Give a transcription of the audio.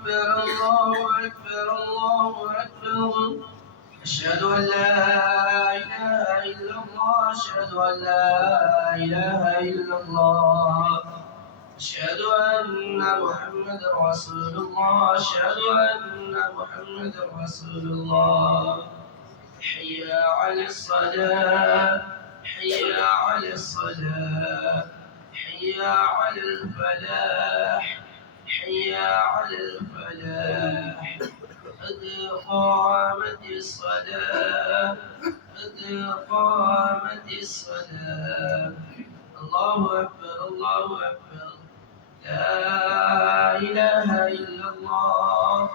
أكبر الله أكبر الله أكبر أشهد أن لا إله إلا الله أشهد أن لا إله إلا الله أشهد أن محمد رسول الله أشهد أن محمد رسول الله حي على الصلاة حي على الصلاة حي على الفلاح حي على الفلاح قد قامت الصلاة قد قامت الصلاة الله أكبر الله أكبر لا إله إلا الله